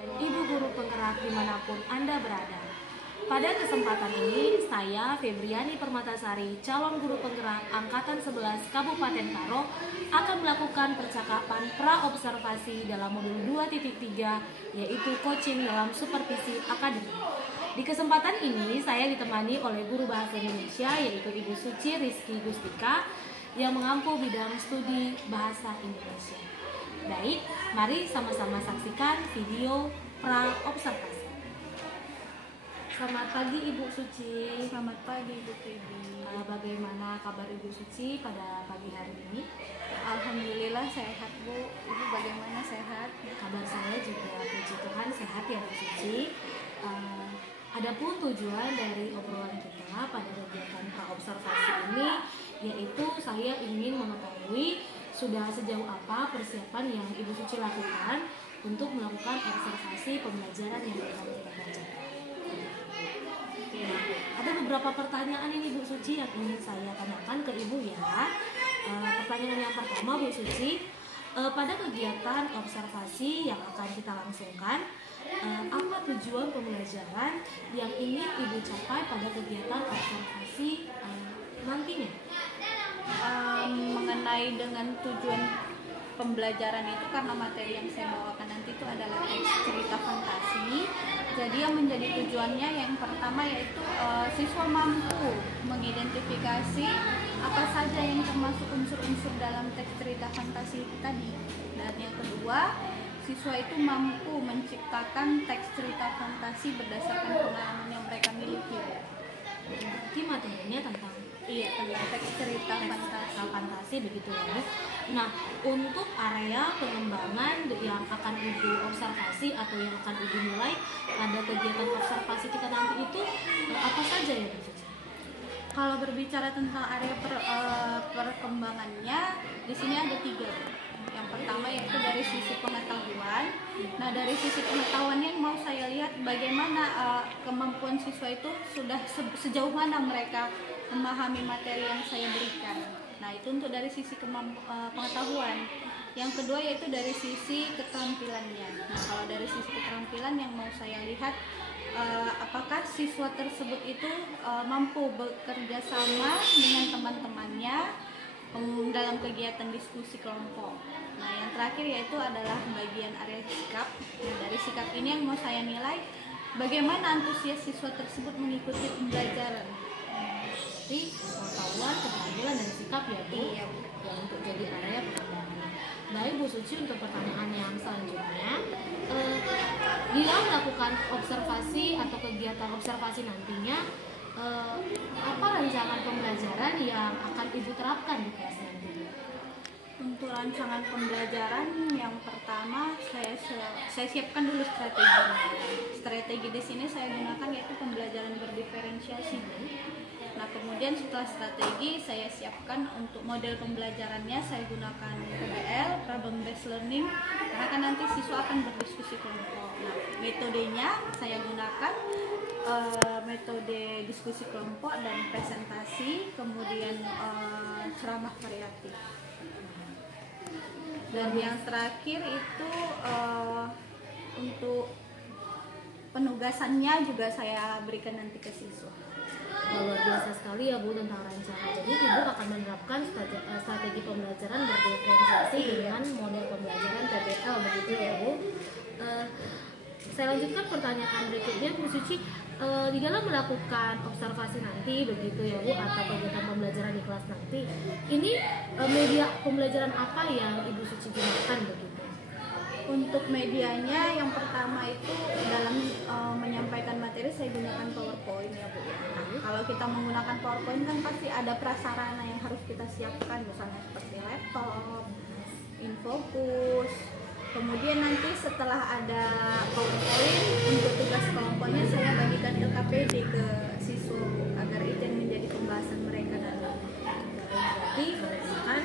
Ibu guru penggerak dimanapun Anda berada. Pada kesempatan ini, saya Febriani Permatasari, calon guru penggerak Angkatan 11 Kabupaten Karo, akan melakukan percakapan pra-observasi dalam modul 2.3, yaitu coaching dalam supervisi akademik. Di kesempatan ini, saya ditemani oleh guru bahasa Indonesia, yaitu Ibu Suci Rizky Gustika, yang mengampu bidang studi bahasa Indonesia. Baik, mari sama-sama saksikan video pra-observasi. Selamat pagi Ibu Suci. Selamat pagi Ibu Febi. Bagaimana kabar Ibu Suci pada pagi hari ini? Alhamdulillah sehat Bu. Ibu bagaimana, sehat? Kabar saya juga puji Tuhan sehat ya Bu Suci. Adapun tujuan dari obrolan kita pada kegiatan pra-observasi ini, yaitu saya ingin mengetahui sudah sejauh apa persiapan yang Ibu Suci lakukan untuk melakukan observasi pembelajaran yang akan kita baca. Nah, ada beberapa pertanyaan ini Bu Suci yang ingin saya tanyakan ke Ibu ya. Pertanyaan yang pertama Bu Suci, pada kegiatan observasi yang akan kita langsungkan, apa tujuan pembelajaran yang ingin Ibu capai pada kegiatan observasi nantinya? Mengenai dengan tujuan pembelajaran itu, karena materi yang saya bawakan nanti itu adalah teks cerita fantasi. Jadi yang menjadi tujuannya yang pertama yaitu siswa mampu mengidentifikasi apa saja yang termasuk unsur-unsur dalam teks cerita fantasi tadi. Dan yang kedua, siswa itu mampu menciptakan teks cerita fantasi berdasarkan pengalaman yang mereka miliki. Berarti materinya tentang tentang teks cerita fantasi begitu ya. Nah, untuk area pengembangan yang akan Ibu observasi atau yang akan Ibu nilai pada kegiatan observasi kita nanti itu apa saja ya Bu Suci? Kalau berbicara tentang area perkembangannya, di sini ada 3. Yang pertama yaitu dari sisi pengetahuan. Nah, dari sisi pengetahuan yang mau saya lihat bagaimana kemampuan siswa itu sudah sejauh mana mereka memahami materi yang saya berikan. Nah, itu untuk dari sisi pengetahuan. Yang kedua yaitu dari sisi keterampilannya. Nah, kalau dari sisi keterampilan yang mau saya lihat, apakah siswa tersebut itu mampu bekerja sama dengan teman-temannya dalam kegiatan diskusi kelompok. Nah, yang terakhir yaitu adalah bagian area sikap. Nah, dari sikap ini yang mau saya nilai bagaimana antusias siswa tersebut mengikuti pembelajaran. Jadi pengetahuan, keterampilan, dan sikap ya Bu, Iya, Bu. yang untuk jadi area pengembangan. Baik Bu Suci, untuk pertanyaan yang selanjutnya, bila melakukan observasi atau kegiatan observasi nantinya, apa rancangan pembelajaran yang akan Ibu terapkan di kelas nanti? Untuk rancangan pembelajaran yang pertama saya siapkan dulu strategi. Strategi di sini saya gunakan yaitu pembelajaran berdiferensiasi. Nah, kemudian setelah strategi saya siapkan untuk model pembelajarannya, saya gunakan PBL, problem based learning, karena kan nanti siswa akan berdiskusi kelompok. Nah, metodenya saya gunakan metode diskusi kelompok dan presentasi, kemudian ceramah variatif. Dan yang terakhir itu untuk penugasannya juga saya berikan nanti ke siswa. Luar biasa sekali ya Bu tentang rancangan. Jadi Ibu akan menerapkan strategi pembelajaran berdiferensiasi dengan model pembelajaran PBL begitu ya Bu. Saya lanjutkan pertanyaan berikutnya Bu Suci. Di dalam melakukan observasi nanti begitu ya Bu, atau kegiatan pembelajaran di kelas nanti, ini media pembelajaran apa yang Ibu Suci gunakan begitu? Untuk medianya yang pertama itu dalam menyampaikan materi saya gunakan PowerPoint ya Bu. Nah, kalau kita menggunakan PowerPoint kan pasti ada prasarana yang harus kita siapkan, misalnya seperti laptop, infobus. Kemudian nanti setelah ada PowerPoint, untuk tugas kelompoknya saya bagikan LKPD ke siswa agar itu yang menjadi pembahasan mereka nanti. Berarti menggunakan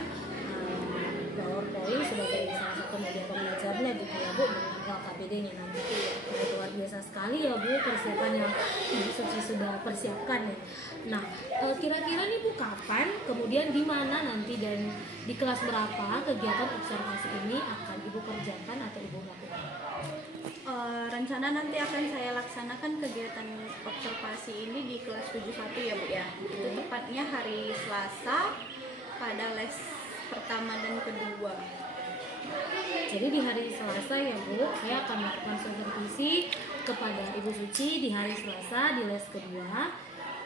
PowerPoint sebagai salah satu media pembelajarannya gitu ya Bu, dengan LKPD-nya nanti. Nah, itu luar biasa sekali ya Bu persiapan yang Ibu Suci sudah persiapkan ya. Nah, kira-kira nih Bu, kapan, kemudian di mana nanti, dan di kelas berapa kegiatan observasi ini akan Ibu kerjakan atau Ibu lakukan? rencana nanti akan saya laksanakan kegiatan observasi ini di kelas 71 ya Bu ya. Itu tepatnya hari Selasa pada les pertama dan kedua. Jadi di hari Selasa ya Bu, saya akan melakukan supervisi kepada Ibu Suci di hari Selasa di les kedua.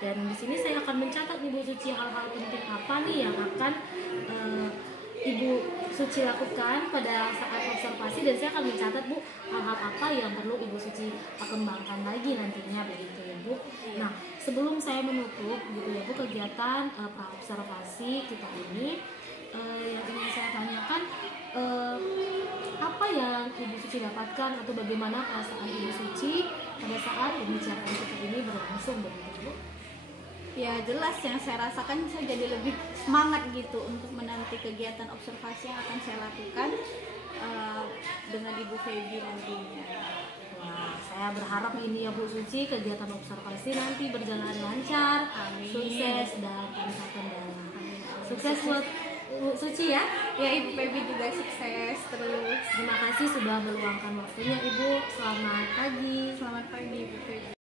Dan di sini saya akan mencatat Ibu Suci hal-hal penting apa nih yang akan Ibu Suci lakukan pada saat observasi, dan saya akan mencatat Bu hal-hal apa yang perlu Ibu Suci kembangkan lagi nantinya, begitu ya Bu. Nah, sebelum saya menutup gitu ya Bu kegiatan praobservasi kita ini, yang ingin saya tanyakan, apa yang Ibu Suci dapatkan atau bagaimana perasaan Ibu Suci pada saat pembicaraan kita ini berlangsung, begitu Bu? Ya jelas yang saya rasakan saya jadi lebih semangat gitu untuk menanti kegiatan observasi yang akan saya lakukan dengan Ibu Feby nantinya. Wah, saya berharap ini ya Bu Suci kegiatan observasi nanti berjalan lancar, Amin. sukses dan tanpa kendala. Sukses buat Bu Suci ya. Ya Ibu Feby juga sukses terus. Terima kasih sudah meluangkan waktunya Ibu. Selamat pagi. Selamat pagi Ibu Feby.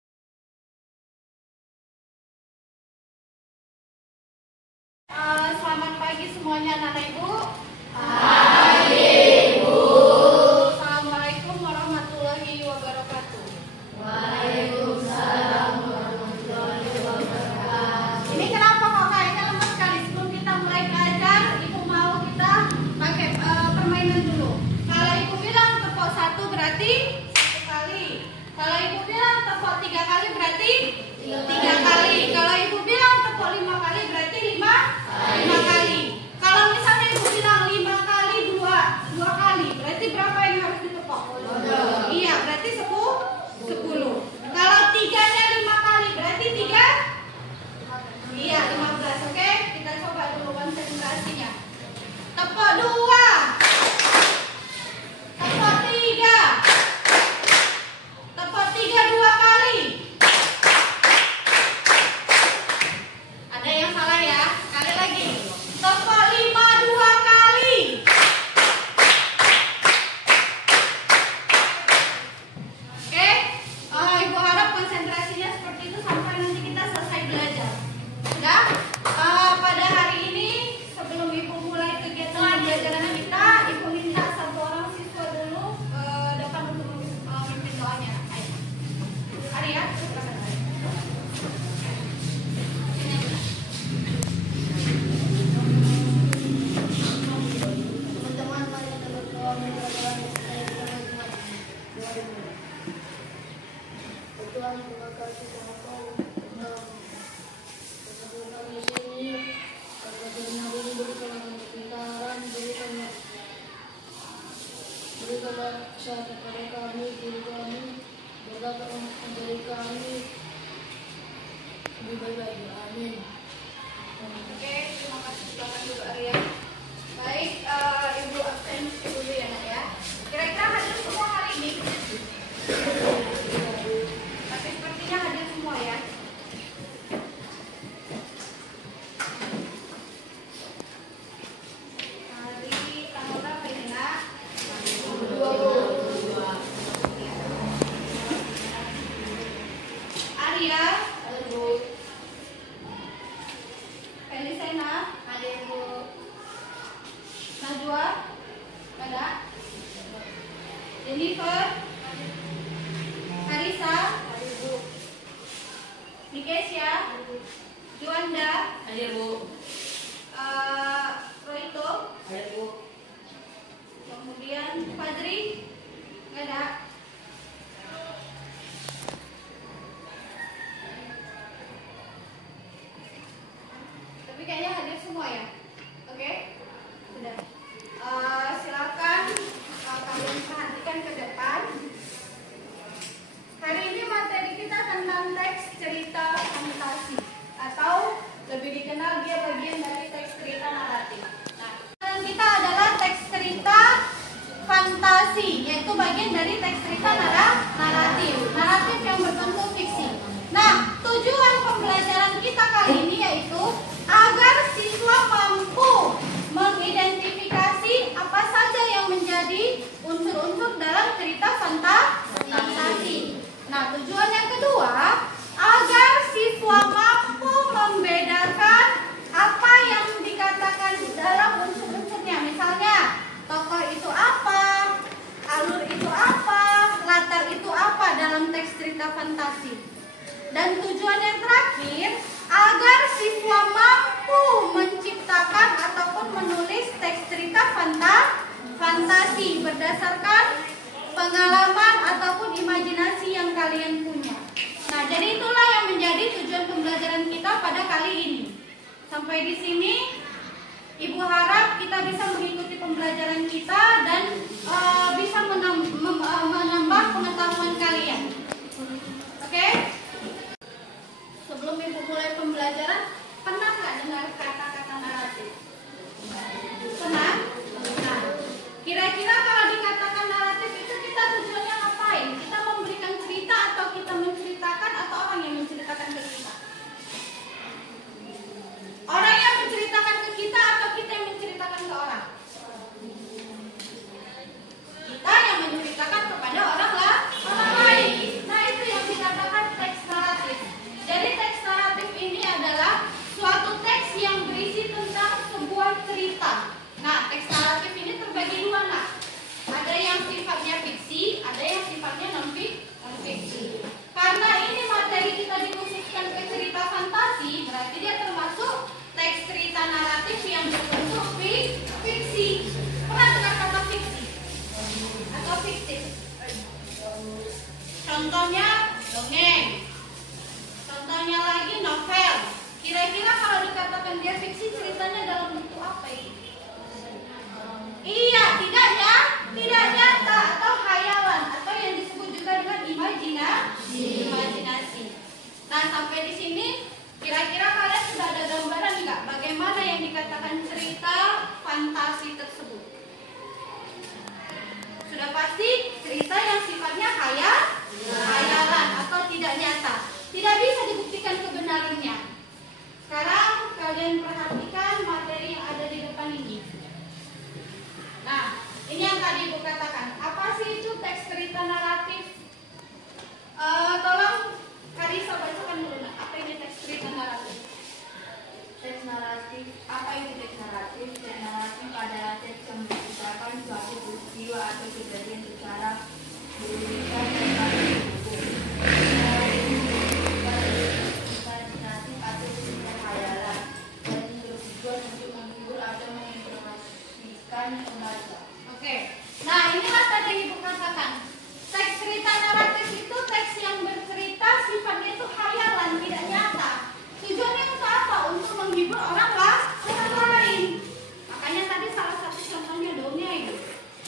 Selamat pagi semuanya anak Ibu. Pagi Ibu. Assalamualaikum warahmatullahi wabarakatuh. Waalaikumsalam warahmatullahi wabarakatuh. Ini kenapa kok kayaknya lemes sekali? Sebelum kita mulai belajar, Ibu mau kita pakai permainan dulu. Kalau Ibu bilang tepuk 1 berarti 1 kali. Kalau Ibu bilang tepuk 3 kali berarti 3 kali. Kalau Ibu bilang tepuk 5 kali berarti 5 kali. Kalau misalnya Ibu bilang 5 kali 2 kali, berarti berapa yang harus ditepuk? Iya, berarti 10. Kalau 3-nya 5 kali, berarti 3? Iya, 15. Oke, kita coba dulu konsentrasinya. Tepuk 2. Tepuk 3. Tepuk 3 2 kali. Ada yang salah ya? Sekali lagi. Tepuk 5 2 kali. Oke? Ibu harap konsentrasinya seperti itu sampai nanti kita selesai belajar. Sudah? Pada hari ini sebelum Ibu mulai kegiatan pembelajaran kita, Ibu minta 1 orang siswa dulu datang untuk memimpin doanya. Ayo. Arya, silakan Arya. Teman-teman, mari kita berdoa mudah-mudahan kita bermanfaat. Tuhan, terima kasih sama Kau untuk kami di sini. Karena dengan ini berikan kepintaran, berikanlah kesehatan kepada kami, diri kami, berkatlah menjadi kami lebih baik lagi. Amin. Oke, terima kasih. Silakan dulu Arya. Baik, Ibu absensi dulu ya Nak ya. Kira-kira hadir semua hari ini? Tapi sepertinya hadir semua ya. Hari tanggal berapa ini Nak? 22. Arya, Felisena, ada Ibu. Najwa, ada. Jennifer, Harisa, ada Ibu. Nikesya, Juanda, Ada Bu. Roito, Ada Bu. kemudian Fadri, nggak ada. Tapi kayaknya hadir semua ya. Oke, sudah. Silakan kalian perhatikan ke depan. Hari ini materi kita tentang teks cerita fantasi, atau lebih dikenal dia bagian dari teks cerita naratif. Nah, kita adalah teks cerita fantasi, yaitu bagian dari teks cerita naratif yang berbentuk fiksi. Nah, tujuan pembelajaran kita kali ini yaitu agar siswa mampu mengidentifikasi apa saja yang menjadi unsur-unsur dalam cerita fantasi. cerita fantasi. Dan tujuan yang terakhir, agar siswa mampu menciptakan ataupun menulis teks cerita fantasi berdasarkan pengalaman ataupun imajinasi yang kalian punya. Nah, jadi itulah yang menjadi tujuan pembelajaran kita pada kali ini. Sampai di sini, Ibu harap kita bisa mengikuti pembelajaran kita dan bisa menambah pengetahuan kalian. Oke? Sebelum Ibu mulai pembelajaran, pernah nggak dengar kata-kata naratif? Pernah? Nah, kira-kira kalau dikatakan naratif itu kita tujuannya ngapain? Kita memberikan cerita atau kita menceritakan atau orang yang menceritakan ke kita? Orang yang menceritakan ke kita atau kita yang menceritakan ke orang? Kita yang menceritakan kepada orang lain. Nah, itu yang dikatakan teks naratif. Jadi teks naratif ini adalah suatu teks yang berisi tentang sebuah cerita. Nah, teks naratif ini terbagi dua, nak. Ada yang sifatnya fiksi, ada yang sifatnya non-fiksi. Karena ini materi kita dikhususkan ke cerita fantasi, berarti dia termasuk teks cerita naratif yang berbentuk fiksi. Pernah dengar kata fiksi? Atau fiktif? Contohnya dongeng. Contohnya lagi novel. Kira-kira kalau dikatakan dia fiksi, ceritanya dalam bentuk apa ini? Iya, tidak nyata atau khayalan atau yang disebut juga dengan imajinasi. Nah, sampai di sini kira-kira kalian sudah ada gambaran nggak bagaimana yang dikatakan cerita fantasi tersebut? Sudah pasti cerita yang sifatnya khayalan atau tidak nyata. Tidak bisa dibuktikan kebenarannya. Sekarang kalian perhatikan materi yang ada di depan ini. Nah, ini yang tadi Ibu katakan. Apa sih itu teks cerita naratif? Tolong Karisa bacakan dulu, nak. Apa ini teks cerita naratif? Teks naratif, apa itu teks naratif? Teks naratif adalah teks yang menceritakan suatu peristiwa atau kejadian secara berurutan dan saling terhubung. Imajinatif atau cerita khayalan dan bertujuan untuk menghibur atau menginformasikan pembaca. Oke. Nah, inilah tadi Ibu katakan. Teks cerita naratif itu teks yang bercerita sifatnya itu khayalan, tidak nyata. Tujuannya untuk apa? Untuk menghibur orang lain. Makanya tadi salah satu contohnya dongeng.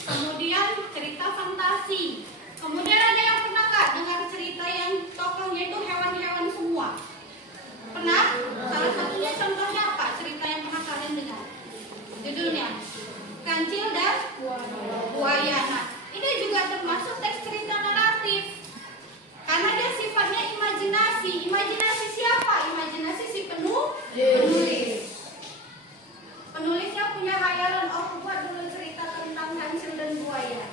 Kemudian cerita fantasi. Kemudian ada yang pernah nggak dengar cerita yang tokohnya itu hewan-hewan semua? Pernah? Salah satunya contohnya apa? Cerita yang pernah kalian dengar? Judulnya Kancil dan Buaya. Nah, ini juga termasuk teks cerita naratif. Karena dia sifatnya imajinasi. Imajinasi siapa? Imajinasi si penulis. Penulisnya punya khayalan, oh buat dulu cerita tentang kancil dan buaya.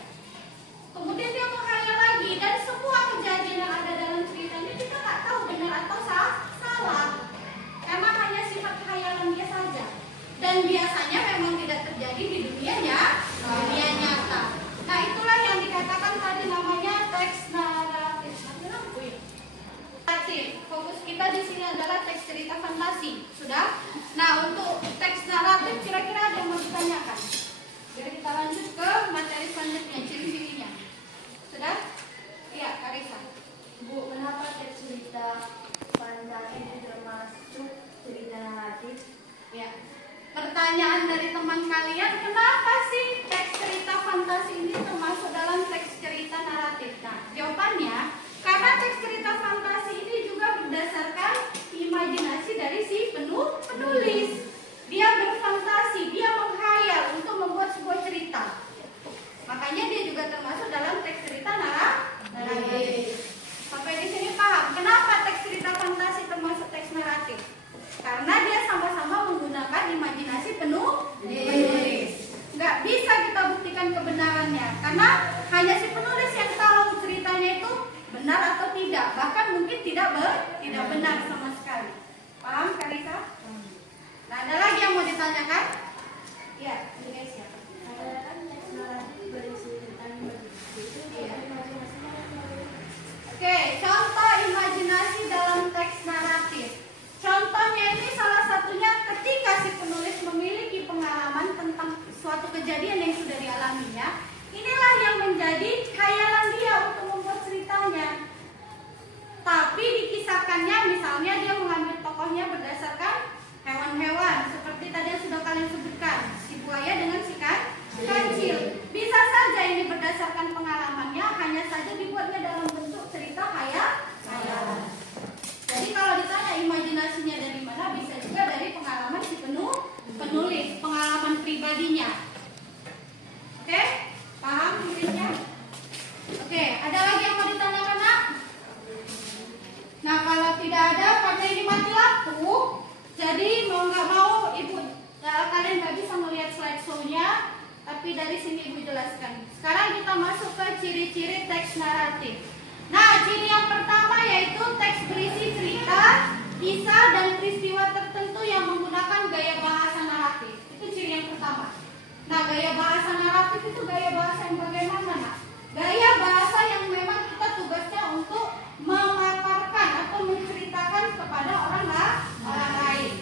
Kemudian dia menghayal lagi, dan semua kejadian yang ada dalam ceritanya kita nggak tahu benar atau salah. Karena hanya sifat khayalan dia saja. Dan biasanya memang tidak terjadi di dunia nyata. Nah, itulah yang dikatakan tadi namanya teks naratif. Fokus kita di sini adalah teks cerita fantasi. Sudah? Nah, untuk teks naratif kira-kira ada yang mau ditanyakan? Biar kita lanjut ke materi selanjutnya, ciri-cirinya. Sudah? Iya, Karisa. Bu, kenapa teks cerita fantasi termasuk cerita naratif? Ya. Pertanyaan dari teman kalian, kenapa sih teks cerita fantasi ini termasuk dalam teks cerita naratif? Nah, jawabannya, karena teks cerita fantasi ini juga berdasarkan imajinasi dari si penulis. Dia berfantasi, dia menghayal untuk membuat sebuah cerita. Makanya dia juga termasuk dalam teks cerita naratif. Sampai di sini paham kenapa teks cerita fantasi termasuk teks naratif? Karena dia sama-sama menggunakan imajinasi penulis. Nggak bisa kita buktikan kebenarannya, karena hanya si penulis yang tahu ceritanya itu benar atau tidak. Bahkan mungkin tidak benar sama sekali. Paham, Karisa? Nah, ada lagi yang mau ditanyakan? Ya, guys ya. Kan teks naratif berisi tentang Oke, contoh. Jadi mau nggak mau ibu kalian nggak bisa melihat slideshow-nya, tapi dari sini ibu jelaskan. Sekarang kita masuk ke ciri-ciri teks naratif. Nah, ciri yang pertama yaitu teks berisi cerita, kisah dan peristiwa tertentu yang menggunakan gaya bahasa naratif. Itu ciri yang pertama. Nah, gaya bahasa naratif itu gaya bahasa yang bagaimana, Nak? Gaya bahasa yang memang kita tugasnya untuk memaparkan atau menceritakan kepada orang lain.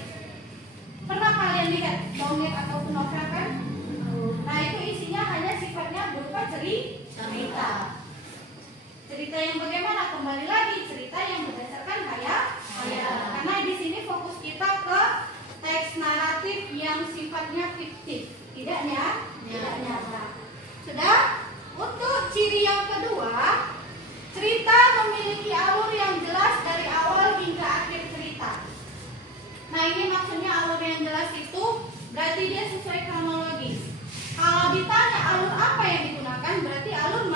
Pernah kalian lihat dongeng ataupun novel kan? Nah, itu isinya hanya sifatnya berupa cerita. Cerita yang bagaimana? Kembali lagi, cerita yang berdasarkan khayal. Karena di sini fokus kita ke teks naratif yang sifatnya fiktif, tidak nyata. Sudah? Untuk ciri yang kedua, cerita memiliki alur yang jelas dari awal hingga akhir cerita. Nah, ini maksudnya alur yang jelas itu berarti dia sesuai kronologis. Kalau ditanya alur apa yang digunakan, berarti alur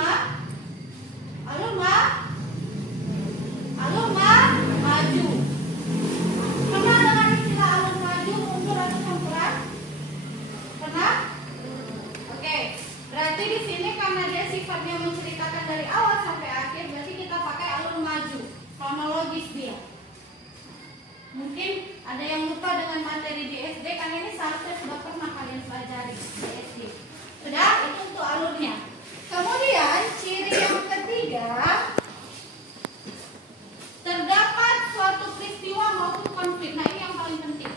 maju. Pernah dengar istilah alur maju, mundur atau campuran? Pernah? Oke, berarti di sini karena dia sifatnya menceritakan dari awal sampai akhir, berarti kita pakai alur maju, kronologis dia. Mungkin ada yang lupa dengan materi di SD, kan ini seharusnya sudah pernah kalian pelajari di SD. Sudah, itu untuk alurnya. Kemudian ciri yang ketiga, terdapat suatu peristiwa maupun konflik. Nah, ini yang paling penting.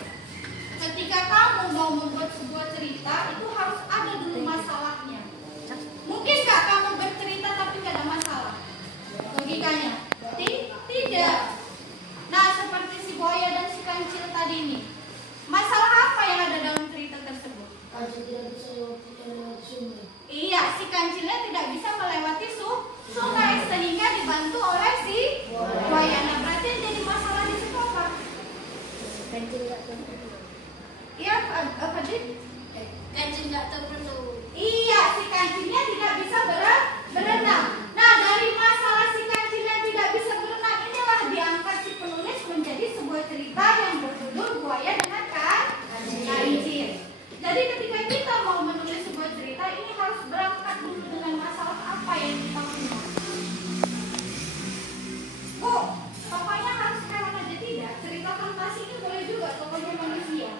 Ketika kamu mau membuat sebuah cerita, itu harus ada dulu masalahnya. Mungkin nggak kamu bercerita tapi nggak ada masalah? Logikanya? Tidak. Nah, seperti si buaya dan si kancil tadi ini. Masalah apa yang ada dalam cerita tersebut? Iya, si kancilnya tidak bisa melewati sungai sehingga dibantu oleh si buaya. Nah, berarti yang jadi masalah di situ apa? Iya, Fadil? Kancil nggak terpenuhi. Iya, si kancilnya tidak bisa berenang. Nah, dari masalah si kancilnya tidak bisa berenang, inilah diangkat si penulis menjadi sebuah cerita yang berjudul Buaya dengan Kancil. Jadi ketika kita mau menulis sebuah cerita, ini harus berangkat dulu dengan masalah apa yang kita punya. Bu, pokoknya harus hewan aja tidak. Cerita fantasi ini boleh juga tokohnya manusia.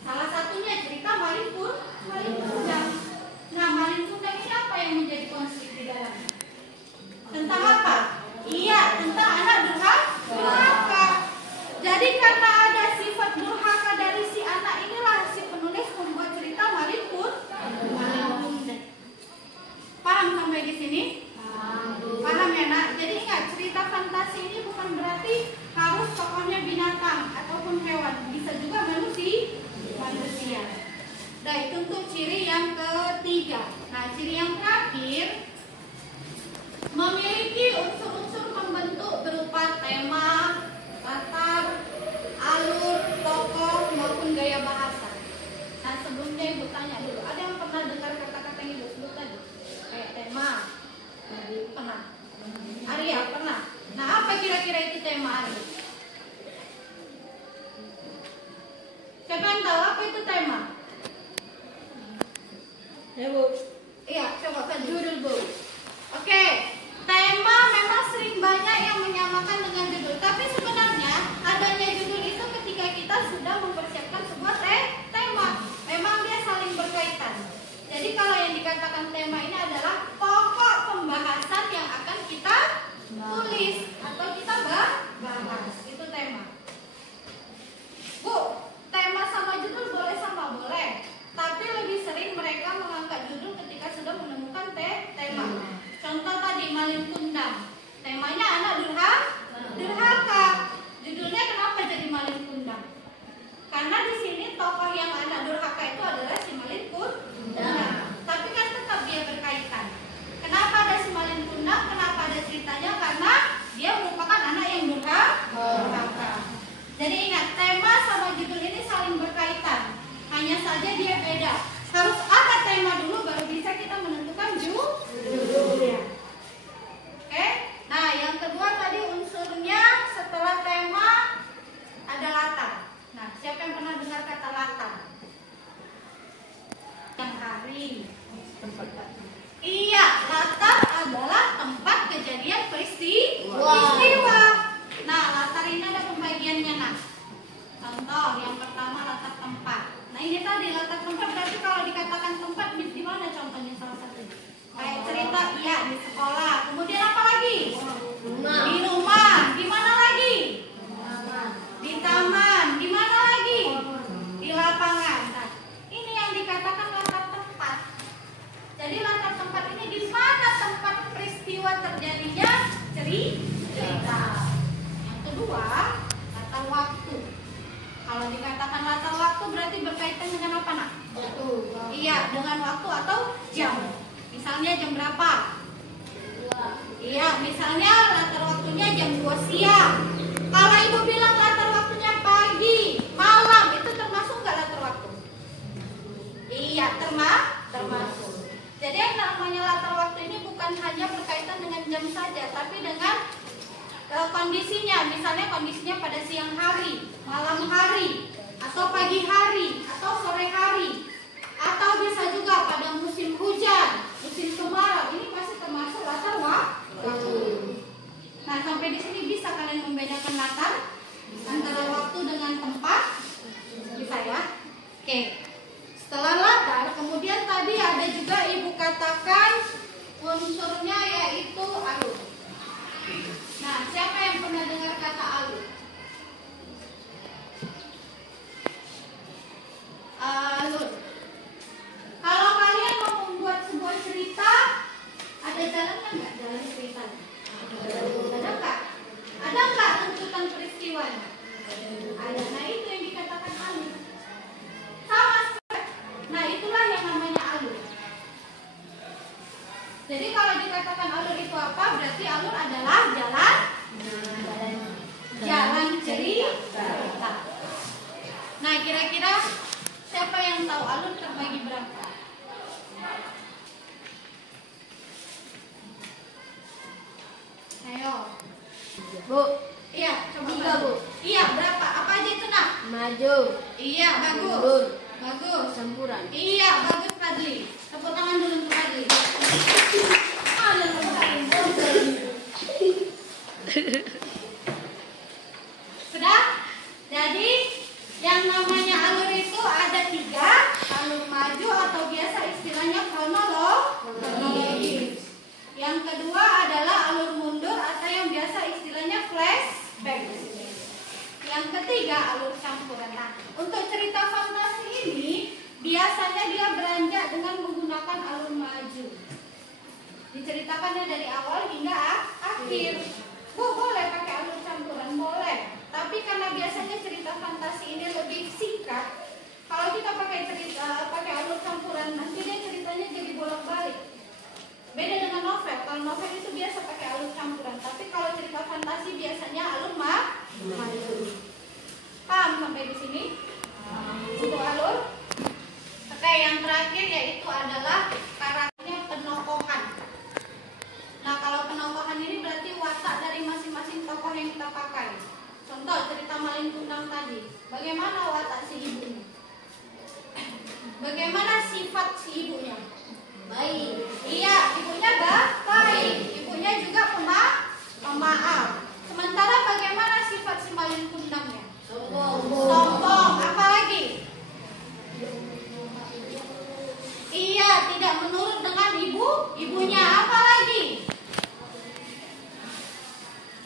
Salah satunya cerita Malin Kundang. Nah, Malin Kundang ini apa yang menjadi konflik di dalamnya? Tentang apa? Iya, tentang anak durhaka. Jadi karena ada sifat durhaka dari si anak inilah si penulis membuat cerita Malin Kundang. Paham sampai di sini? Paham ya, Nak? Jadi ingat, cerita fantasi ini bukan berarti harus tokohnya binatang ataupun hewan, bisa juga manusia. Nah, itu untuk ciri yang ketiga. Nah, ciri yang terakhir, memiliki unsur-unsur pembentuk berupa tema, latar, alur, tokoh maupun gaya bahasa. Nah, sebelumnya ibu tanya dulu, ada yang pernah dengar kata-kata yang ibu sebut tadi? Kayak tema, pernah? Arya pernah. Nah, apa kira-kira itu tema Arya? Siapa yang tahu apa itu tema? Ya, Bu. Iya, coba kan judul, Bu. Oke, tema memang sering banyak yang menyamakan dengan judul. Tapi sebenarnya adanya judul itu ketika kita sudah mempersiapkan sebuah tema. Memang dia saling berkaitan. Jadi kalau yang dikatakan tema ini adalah pokok pembahasan yang akan kita tulis atau kita bahas. Itu tema. Bu, tema sama judul boleh sama? Boleh. Tapi lebih sering mereka mengangkat judul ketika sudah menemukan tema. Contoh tadi Malin Kundang. Temanya anak durhaka. Judulnya kenapa jadi Malin Kundang? Karena di sini tokoh yang anak durhaka itu adalah si Malin Kundang. Tapi kan tetap dia berkaitan. Kenapa ada si Malin Kundang? Kenapa ada ceritanya? Karena dia merupakan anak yang durhaka. Jadi ingat, tema sama judul ini saling berkaitan. Hanya saja dia beda. Harus ada tema dulu baru bisa kita menentukan judulnya. Oke? Nah, yang kedua tadi unsurnya setelah tema ada latar. Nah, siapa yang pernah peristiwa. Nah, latar ini ada pembagiannya, nah. Contoh yang pertama latar tempat. Nah, ini tadi latar tempat berarti kalau dikatakan tempat di mana contohnya salah satunya? Kayak cerita iya di sekolah. Kemudian apa lagi? Di rumah. Di mana lagi? Di taman. Di mana lagi? Di lapangan. Nah, ini yang dikatakan latar tempat. Jadi latar tempat ini di mana tempat peristiwa terjadinya cerita. Yang kedua, latar waktu. Kalau dikatakan latar waktu berarti berkaitan dengan apa, nak? Iya, dengan waktu atau jam. Misalnya jam berapa? Iya, misalnya latar waktunya jam 2 siang. Kalau ibu bilang latar waktunya pagi, malam, itu termasuk nggak latar waktu? Iya, termasuk. Jadi yang namanya latar waktu ini bukan hanya berkaitan dengan jam saja, tapi dengan kondisinya. Misalnya kondisinya pada siang hari, malam hari, atau pagi hari, atau sore hari, atau bisa juga pada musim hujan, musim kemarau. Ini masih termasuk latar waktu. Nah, sampai di sini bisa kalian membedakan latar antara waktu dengan tempat? Bisa ya? Oke. Setelah latar, kemudian tadi ada juga ibu katakan unsurnya yaitu alur. Nah, siapa yang pernah dengar kata alur? Alur. Kalau kalian mau membuat sebuah cerita, ada jalannya nggak? Jalan ceritanya? Ada nggak? Ada nggak tuntutan peristiwanya? Ada. Nah, itu yang dikatakan alur. Sama sekali. Nah, itulah yang namanya alur. Jadi kalau dikatakan alur itu apa? Berarti alur adalah jalan cerita. Nah, kira-kira siapa yang tahu alur terbagi berapa? Ayo. Bu, Iya, coba 3, Bu. Iya, berapa? Apa aja itu, nak? Maju, Iya, bagus. mundur, Bagus. campuran. Iya, bagus Fadli. Tepuk tangan dulu untuk Fadli. Sudah? Jadi yang namanya alur itu ada 3, alur maju atau biasa istilahnya kronologis. Yang kedua adalah alur mundur atau yang biasa istilahnya flashback. Yang ketiga alur campuran. Nah, untuk cerita fantasi ini biasanya dia beranjak dengan menggunakan alur maju. Diceritakannya dari awal hingga akhir. Bu, boleh pakai alur campuran? Boleh. Tapi karena biasanya cerita fantasi ini lebih singkat, kalau kita pakai alur campuran, nanti dia ceritanya jadi bolak-balik. Beda dengan novel. Kalau novel itu biasa pakai alur campuran, tapi kalau cerita fantasi biasanya alur maju. Paham sampai di sini? Untuk alur. Oke, yang terakhir yaitu adalah karakternya penokohan. Nah, kalau penokohan ini berarti watak dari masing-masing tokoh yang kita pakai. Contoh cerita Malin Kundang tadi. Bagaimana watak si ibunya? Bagaimana sifat si ibunya? Baik. Iya, ibunya baik. Ibunya juga pemaaf. Sementara bagaimana sifat si Malin Kundangnya? Sombong. Apa lagi? Iya, tidak menurut dengan ibunya. Apa lagi?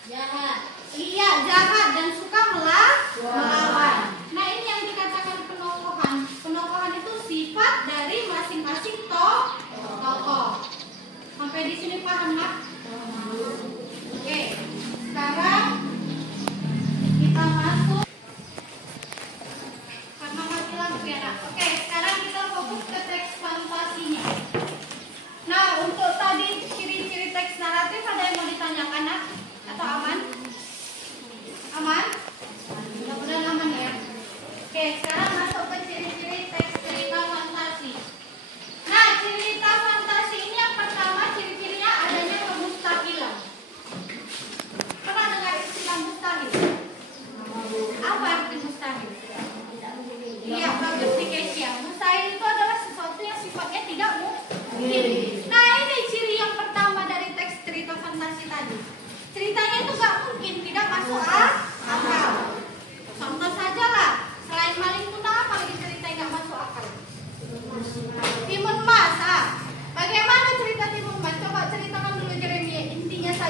Jahat. Iya, jahat dan suka melawan. Nah, ini yang dikatakan penokohan. Penokohan itu sifat dari masing-masing tokoh. Sampai di sini paham, nak?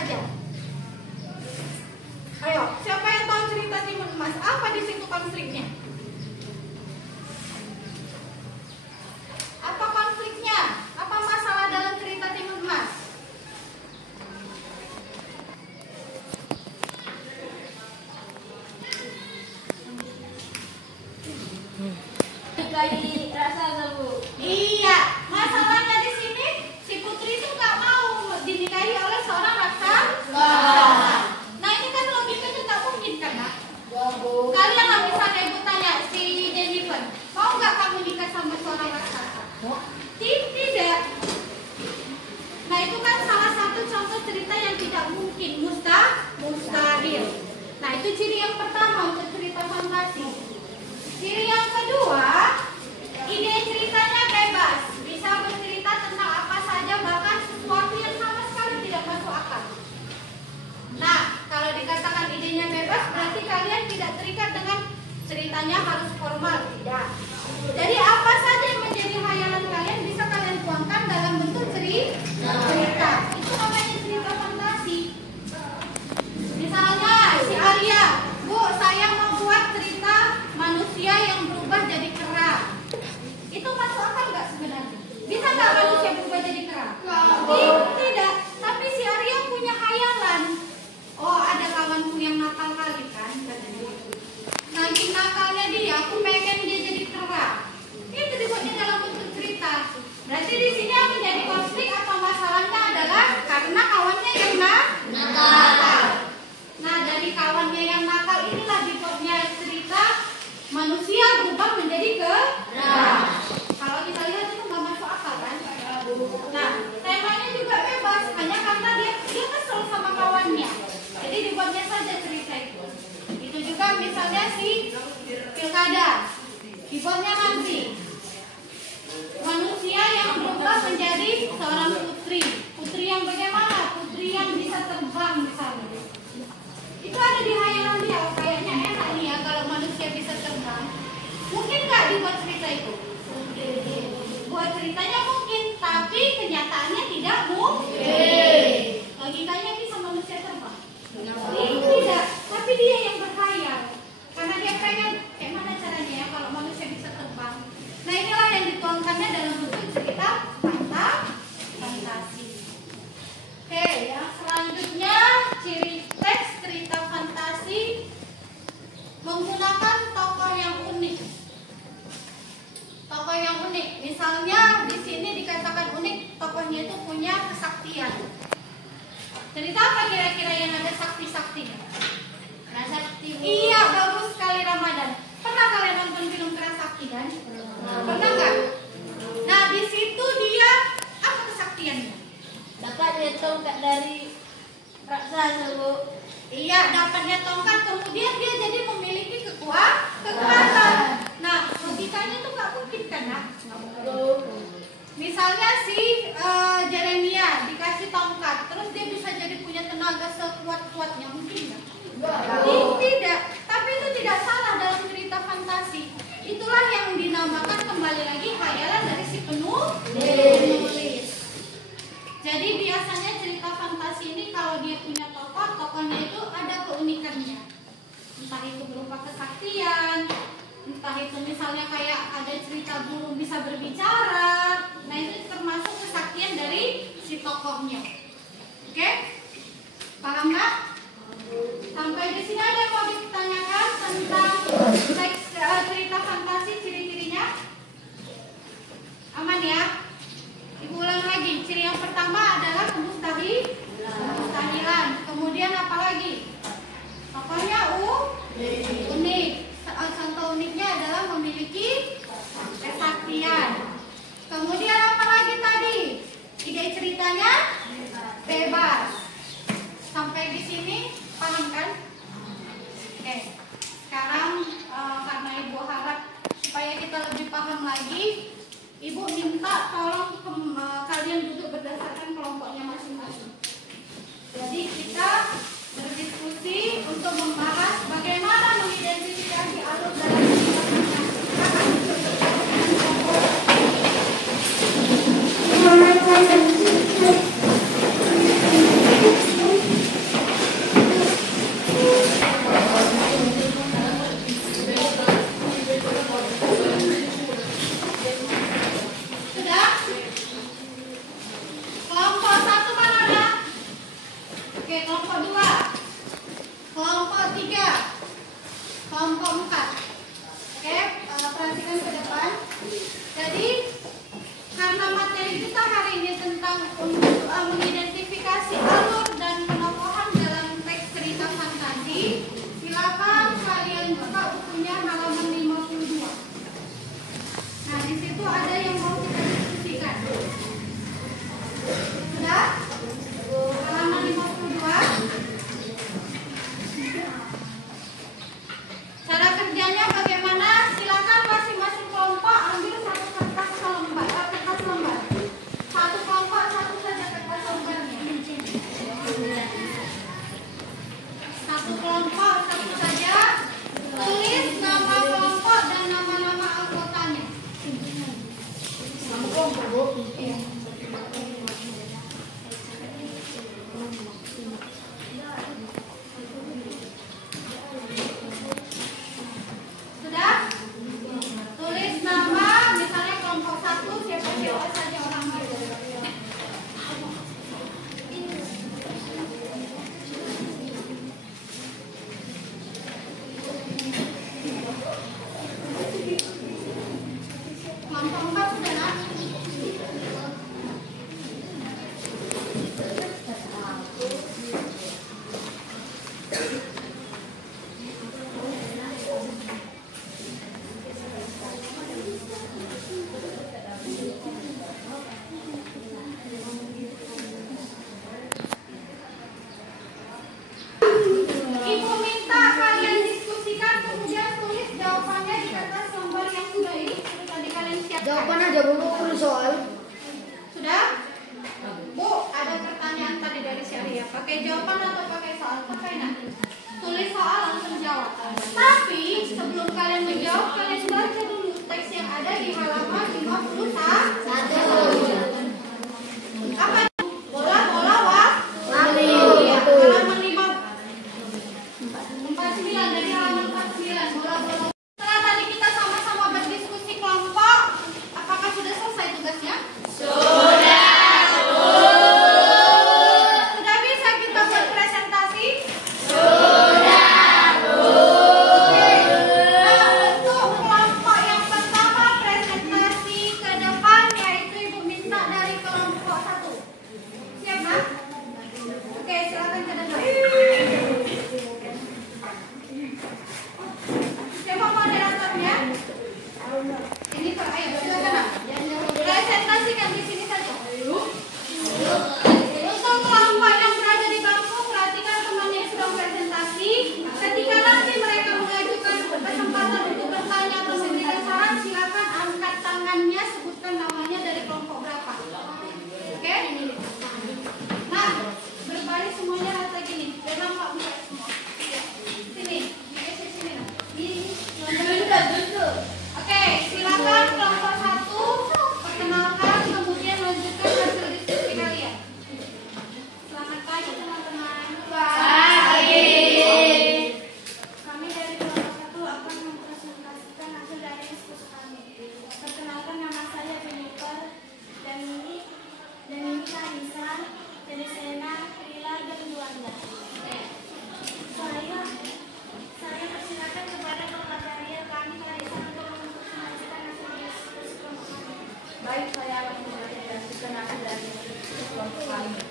saja. Ayo, siapa yang tahu cerita Timun Emas? Apa di situ konfliknya? Apa konfliknya? Apa masalah dalam cerita Timun Emas? Dikayi rasa Bu. Iya, masalahnya di sini si putri itu nggak mau dinikahi oleh seorang raksasa. Nah ini kan logikanya nggak mungkin kan, Nak? Kalian lah misalnya ibu tanya si Jennifer, mau nggak kamu nikah sama seorang raksasa? Tidak. Nah itu kan salah satu contoh cerita yang tidak mungkin, mustahil. Nah itu ciri yang pertama untuk cerita fantasi. Ciri yang kedua, ide ceritanya bebas, bisa bercerita tentang apa saja, bahkan sesuatu yang sama sekali tidak masuk akal. Nah, kalau dikatakan idenya bebas, berarti kalian tidak terikat dengan ceritanya harus formal, tidak. Jadi apa saja yang menjadi khayalan kalian bisa kalian tuangkan dalam bentuk cerita. Itu namanya cerita fantasi. Misalnya si Arya, Bu, saya mau buat cerita manusia yang berubah jadi kera. Itu masuk akal nggak sebenarnya? Bisa nggak manusia berubah jadi kera? Tidak. Tapi si Arya punya khayalan. Oh, ada kawanku yang nakal kali kan? Nanti nakalnya dia, aku pengen dia jadi kera. Itu dibuatnya dalam bentuk cerita. Berarti di sini yang menjadi konflik atau masalahnya adalah karena kawannya yang nakal. Nah, dari kawannya yang nakal inilah dibuatnya cerita manusia berubah menjadi kera. Kalau kita lihat itu nggak masuk akal kan? Nah, temanya juga bebas, hanya karena dia kesel sama kawannya. Jadi dibuatnya saja cerita itu. Itu juga misalnya si pilkada, dibuatnya nanti manusia yang berubah menjadi seorang putri. Putri yang bagaimana? Putri yang bisa terbang misalnya. Itu ada di khayalan dia. Oh, kayaknya enak nih ya kalau manusia bisa terbang. Mungkin nggak dibuat cerita itu? Buat ceritanya mungkin, tapi kenyataannya tidak mungkin. Logikanya bisa manusia terbang? Tidak, tapi dia yang berkhayal. Karena dia pengen, mana caranya ya kalau manusia bisa terbang. Nah inilah yang dituangkannya dalam bentuk cerita fantasi. Oke, yang selanjutnya ciri teks cerita fantasi menggunakan tokoh yang unik. Tokoh yang unik, misalnya di sini dikatakan unik, tokohnya itu punya kesaktian. Cerita apa kira-kira yang ada sakti-saktinya? Sakti. Iya, bagus sekali Ramadan. Pernah kalian nonton film Kerasakti kan? Pernah nggak? Nah di situ dia apa kesaktiannya? Dapatnya tongkat dari raksasa Bu. Iya, dapatnya tongkat, kemudian dia jadi memiliki kekuatan. Nah, logikanya tuh nggak mungkin kan, Nak? Misalnya si Jeremia dikasih tongkat, terus dia bisa jadi punya tenaga sekuat-kuatnya, mungkin nggak? Tidak, tapi itu tidak salah dalam cerita fantasi. Itulah yang dinamakan kembali lagi khayalan dari si penulis. Jadi biasanya cerita fantasi ini kalau dia punya tokoh, tokohnya itu ada keunikannya. Entah itu berupa kesaktian, entah itu misalnya kayak ada cerita burung bisa berbicara. Nah itu termasuk kesaktian dari si tokohnya. Oke? Oke, kelompok 2, kelompok 3, kelompok 4. Oke, perhatikan ke depan. Jadi karena materi kita hari ini tentang mengidentifikasi alur dan penokohan dalam teks cerita fantasi, silakan kalian buka bukunya halaman 52. Nah, di situ ada yang mau kita diskusikan. Sudah? Halaman 52. Cara kerjanya bagaimana? Silakan masing-masing kelompok ambil satu kertas lembar. Satu kelompok satu saja kertas lembarnya. Satu kelompok satu saja. Tulis nama kelompok dan nama-nama anggotanya. Nama kelompok, Bu? Iya. Sudah? Tulis nama, misalnya kelompok 1 siapa-siapa saja orangnya. Kelompok 4 sudah, nak? Ibu minta kalian diskusikan, kemudian tulis jawabannya di kertas lembar yang sudah ini. Tadi kalian siapkan. Jawaban aja Bu, soal. Sudah? Bu, ada pertanyaan tadi dari Syariah. Pakai jawaban atau pakai soal? Pakai nanti. Tulis soal langsung jawab. Tapi sebelum kalian menjawab, kalian baca dulu teks yang ada di halaman 51. Apa? Bola, wah. Iya, halaman 49, dari halaman 49. Bola. Setelah tadi kita sama-sama berdiskusi kelompok, apakah sudah selesai tugasnya? Sudah bisa kita buat presentasi? Oke. Nah, untuk kelompok yang pertama presentasi ke depan, yaitu Ibu minta dari kelompok 1. Siap, Nak? Oke, silakan ke depan. Siapa moderatornya? Ini Pak, ayo silakan, Nak. Presentasikan di sini saja. Untuk kelompok yang berada di bangku, perhatikan temannya yang sedang presentasi. Ketika nanti mereka mengajukan kesempatan untuk bertanya atau memberikan saran, silakan angkat tangannya, sebutkan namanya dari kelompok berapa. Oke? Nah, berbaris semuanya rata gini. Biar nampak muka semua. Sini, geser sini. Nah. Oke, silakan kelompok 1 perkenalkan, kemudian lanjutkan hasil diskusi kalian. Selamat pagi teman-teman. Pagi. Kami dari kelompok 1 akan mempresentasikan hasil dari diskusi kami. Perkenalkan, nama saya Jennifer dan ini Kalisa, dari Sena, Prila, dan Juanda. Saya persilakan kepada kelompok kalian kami Kalisa untuk mempresentasikan hasil diskusi kelompok kami. Baik, saya akan mempresentasikan hasil dari kelompok kami.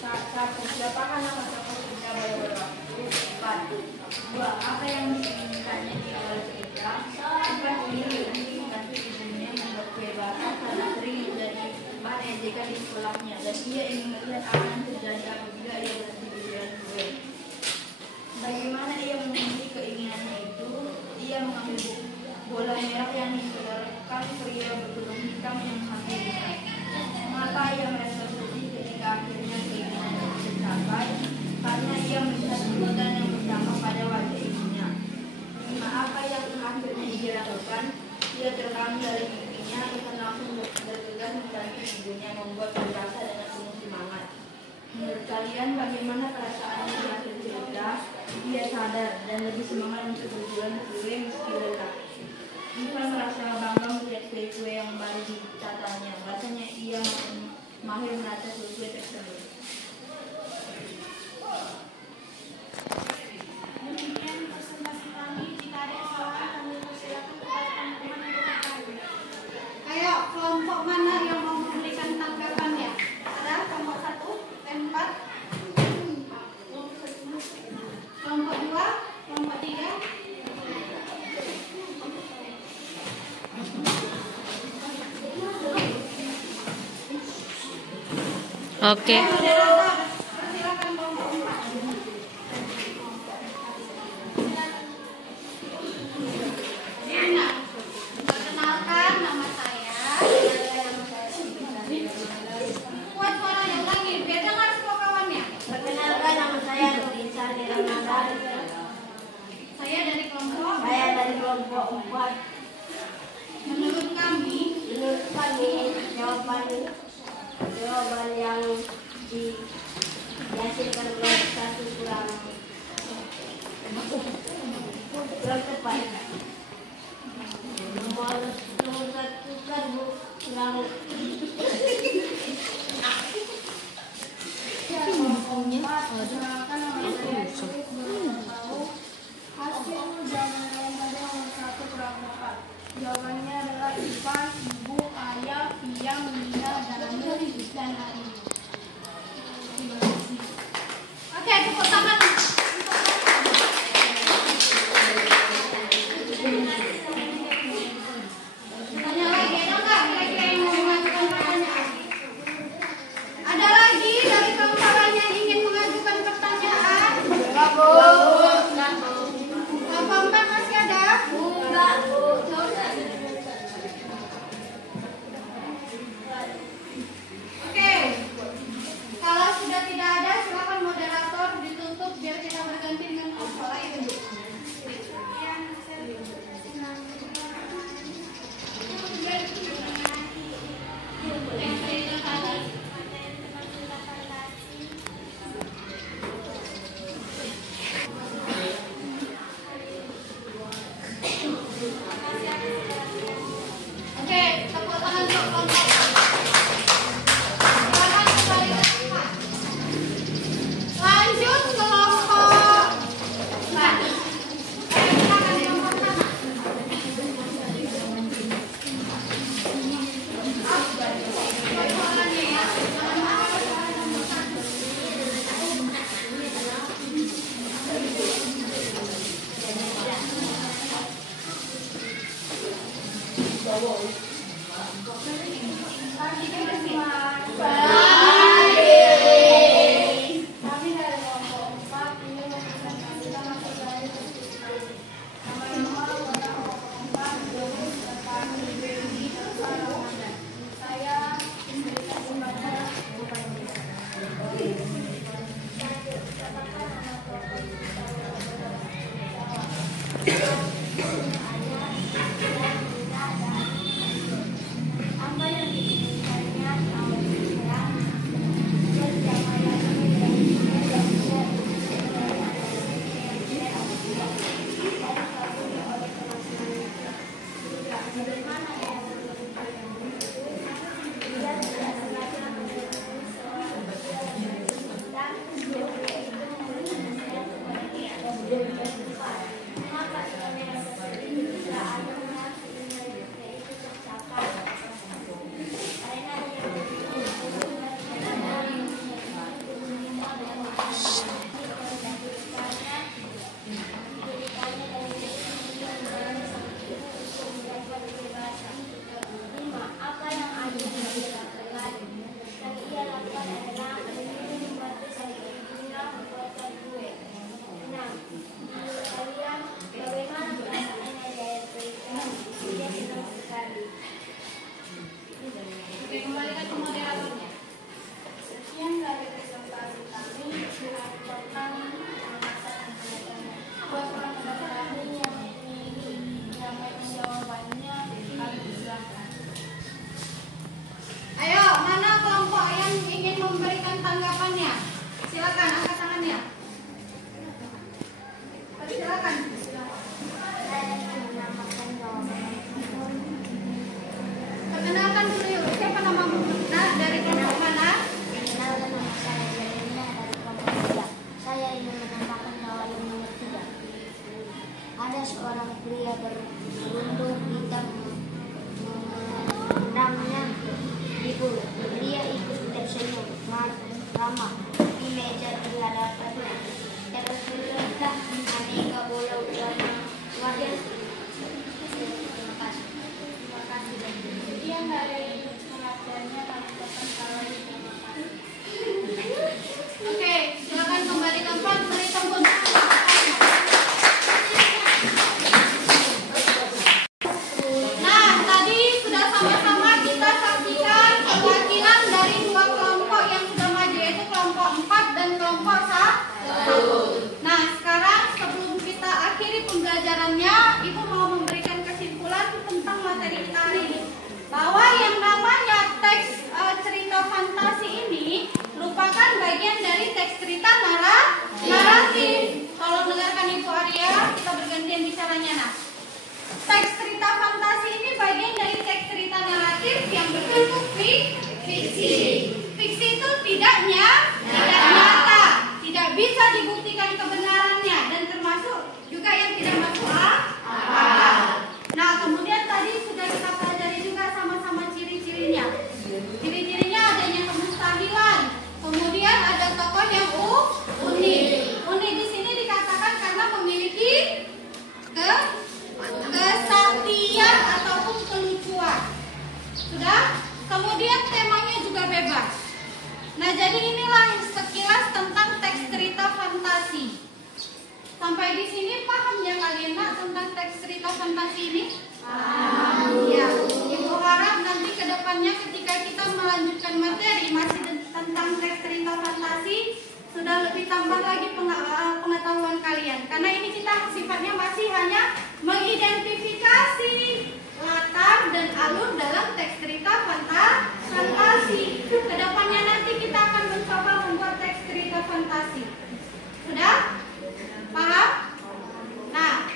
Satu, siapakah nama tokoh cerita Bayo-Bayo? 2. Apa yang diinginkannya di awal cerita? 4. Ini membantu ibunya membuat kue bakar karena sering menjadi bahan ejekan di sekolahnya, dan ia ingin melihat apa yang terjadi apabila ia berhenti berjualan kue. Bagaimana ia memenuhi keinginannya itu? Ia mengambil bola merah yang disodorkan pria berkerudung hitam yang menghampirinya. Mengapa ia merasa sedih ketika akhirnya keinginannya tercapai? Karena ia melihat kejutan yang berdampak pada wajah ibunya. 5. Apa yang akhirnya ia lakukan? Ia terbangun dari mimpinya dan langsung bergegas membantu ibunya membuat berasa dengan penuh semangat. Menurut kalian bagaimana perasaannya di akhir cerita? Ia sadar dan lebih semangat untuk berjualan kue meski lelah. Ivan merasa bangga melihat kue-kue yang baru ditatanya. Rasanya ia mahir menata kue-kue tersebut. Oke. Silakan kelompok 4. Perkenalkan, nama saya. Kuat suaranya, ulangi biar dengar semua kawannya. Perkenalkan, nama saya Nurisa Niramadan. Saya dari kelompok. Saya dari kelompok 4. Menurut kami jawaban yang dihasilkan kelompok 1 kurang tepat. Nomor 1 kan kurang hasil jawaban pada nomor 1 kurang tepat. Jawabannya adalah Ivan, Ibu, Ayah, Piang, Nina, Danu, dan Ari. Oke, tepuk tangan. Tanya lagi, ada nggak kira-kira yang mau mengajukan pertanyaan? Ada lagi dari kelompok lain yang ingin mengajukan pertanyaan? Kelompok 4 masih ada? Oke. Kalau sudah tidak ada, silakan moderator ditutup biar kita berganti dengan kelompok lain. Oke, tepuk tangan untuk kelompok. Silakan kembali ke tempat. Lanjut kelompok 4. Silakan kelompok pertama. Suaranya ya. Kami dari kelompok 4 ingin mempresentasikan hasil dari diskusi kami. Nama-nama anggota kelompok 4 Jomis, Tani, Baby, serta Ramadan. Saya memberikan kepada apa yang diinginkannya tahun sekarang Oke, kembalikan ke moderatornya. sekian dari presentasi kami tentang memasak kegiatannya. Buat orang-orang kami yang ingin menyampaikan jawabannya, kami silakan. Ayo, mana kelompok yang ingin memberikan tanggapannya? Silakan angkat tangannya. Silakan. saya ingin menambahkan jawaban. Perkenalkan dulu yuk. Siapa namamu? Nah, dari kelompok mana? Kenalkan, nama saya Jeremia dari kelompok 3. Saya ingin menambahkan jawaban nomor 3. Ada seorang pria berundung hitam menendangnya di bulu. Dia ikut tersenyum ramah di meja di hadapannya. Teruslah aneka bola warna. Terima kasih. Terima kasih. Sekian dari perhatiannya kami ucapkan kalau terima kasih. bisa dibuktikan kebenarannya dan termasuk juga yang tidak masuk akal. Nah, kemudian tadi sudah kita pelajari juga sama-sama ciri-cirinya. Ciri-cirinya adanya kemustahilan. Kemudian ada tokoh yang unik. Unik di sini dikatakan karena memiliki kesaktian ataupun kelucuan. Sudah? Kemudian temanya juga bebas. Nah, jadi inilah sekilas tentang teks cerita fantasi. Sampai di sini paham ya kalian nak tentang teks cerita fantasi ini? Paham. Ya, Ibu harap nanti ke depannya ketika kita melanjutkan materi masih tentang teks cerita fantasi sudah lebih tambah lagi pengetahuan kalian. Karena ini kita sifatnya masih hanya mengidentifikasi latar dan alur dalam teks cerita fantasi. Kedepannya nanti kita akan mencoba membuat teks cerita fantasi. Sudah? Paham? Nah,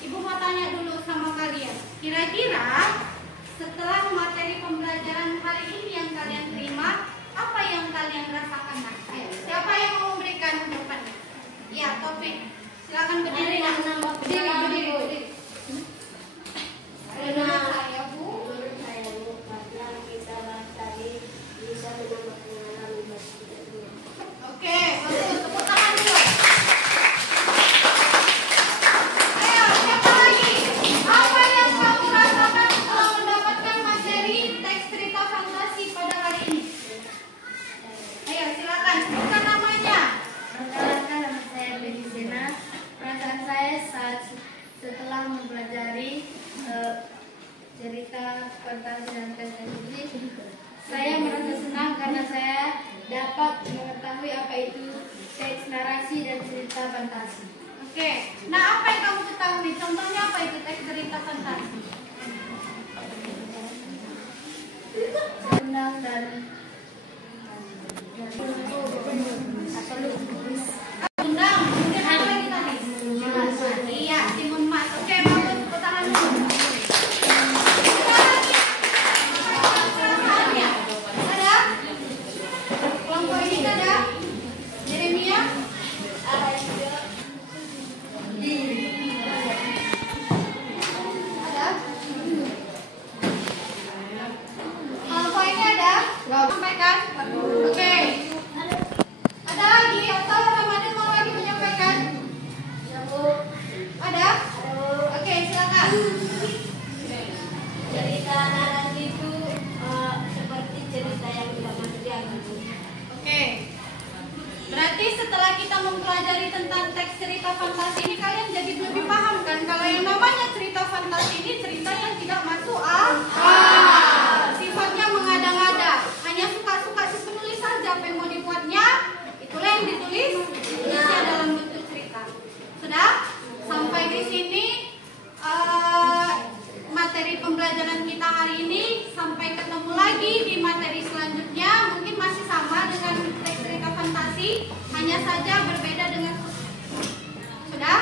Ibu mau tanya dulu sama kalian. Kira-kira setelah materi pembelajaran hari ini yang kalian terima, apa yang kalian rasakan? Ayo, siapa yang mau memberikan jawabannya? Ya, Taufik. Silakan berdiri. Berdiri. Menurut saya Bu, karena kita cari bisa menambah pengalaman bersama. Oke, bagus. Tepuk tangan dulu. Ayo, siapa lagi? Apa yang kamu rasakan setelah mendapatkan materi teks cerita fantasi pada hari ini? Ayo, silakan. Bukan namanya. Perkenalkan, nama saya Benisena. Perasaan saya saat setelah mempelajari cerita fantasi dan teks ini, saya merasa senang karena saya dapat mengetahui apa itu teks narasi dan cerita fantasi. Oke. Nah, apa yang kamu ketahui? Contohnya apa itu teks cerita fantasi? Senang dan Undang. Kemudian apa lagi tadi? Iya, timun mas. Oke, bagus. Tepuk tangan dulu. Ada? Kelompok ini ada? Jeremia? Ada? Kelompok ini ada? Sampaikan. Oke. Ada lagi atau Ramadan mau lagi menyampaikan? Ada? Oke, silakan. cerita narasi itu seperti cerita yang tidak material. Oke. Berarti setelah kita mempelajari tentang teks cerita fantasi ini kalian jadi lebih paham kan kalau yang namanya cerita fantasi ini cerita yang tidak masuk akal. Sifatnya mengada-ngada, hanya suka-suka si penulis saja apa yang mau dibuatnya, itulah yang ditulis dalam bentuk cerita. Sudah? Sampai di sini materi pembelajaran kita hari ini. Sampai ketemu lagi di materi selanjutnya. Mungkin masih sama dengan teks cerita fantasi, hanya saja berbeda dengan sudah.